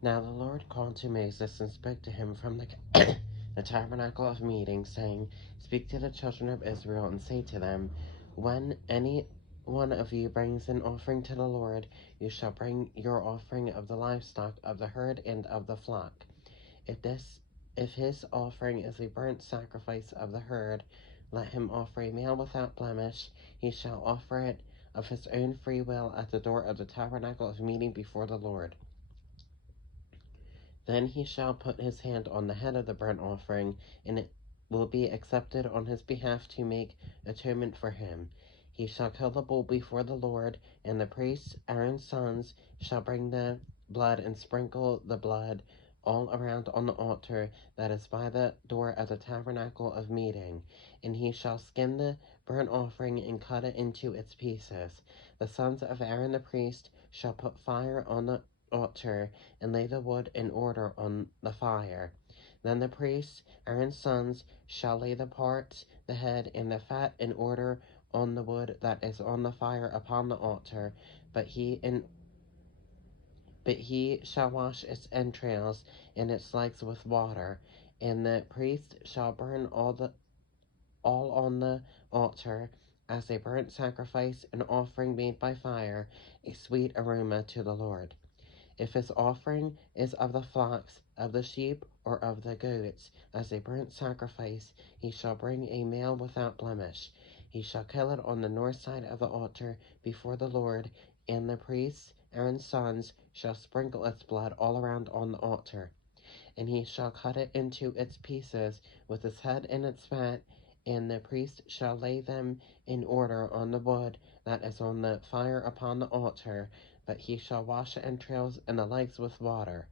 Now the Lord called to Moses and spoke to him from the tabernacle of meeting, saying, Speak to the children of Israel and say to them, When any one of you brings an offering to the Lord, you shall bring your offering of the livestock, of the herd, and of the flock. If his offering is a burnt sacrifice of the herd, let him offer a male without blemish. He shall offer it of his own free will at the door of the tabernacle of meeting before the Lord. Then he shall put his hand on the head of the burnt offering, and it will be accepted on his behalf to make atonement for him. He shall kill the bull before the Lord, and the priests, Aaron's sons, shall bring the blood and sprinkle the blood all around on the altar that is by the door of the tabernacle of meeting. And he shall skin the burnt offering and cut it into its pieces. The sons of Aaron the priest shall put fire on the altar and lay the wood in order on the fire. Then the priests, Aaron's sons, shall lay the parts, the head, and the fat in order on the wood that is on the fire upon the altar, but he shall wash its entrails and its legs with water, and the priest shall burn all on the altar as a burnt sacrifice, an offering made by fire, a sweet aroma to the Lord. If his offering is of the flocks, of the sheep, or of the goats, as a burnt sacrifice, he shall bring a male without blemish. He shall kill it on the north side of the altar before the Lord, and the priests, Aaron's sons, shall sprinkle its blood all around on the altar. And he shall cut it into its pieces with its head and its fat, and the priest shall lay them in order on the wood that is on the fire upon the altar, but he shall wash the entrails and the legs with water.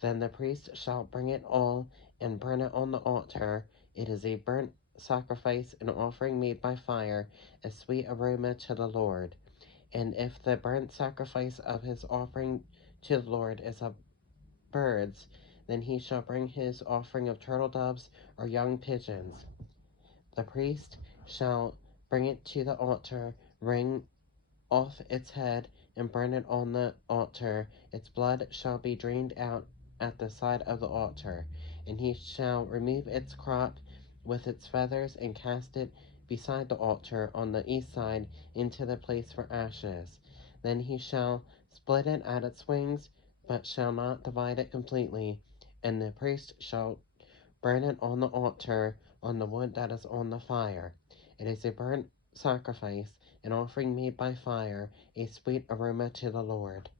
Then the priest shall bring it all and burn it on the altar. It is a burnt sacrifice, an offering made by fire, a sweet aroma to the Lord. And if the burnt sacrifice of his offering to the Lord is of birds, then he shall bring his offering of turtle doves or young pigeons. The priest shall bring it to the altar, wring off its head, and burn it on the altar. Its blood shall be drained out at the side of the altar, and he shall remove its crop with its feathers and cast it beside the altar on the east side into the place for ashes. Then he shall split it at its wings, but shall not divide it completely, and the priest shall burn it on the altar on the wood that is on the fire. It is a burnt sacrifice, an offering made by fire, a sweet aroma to the Lord.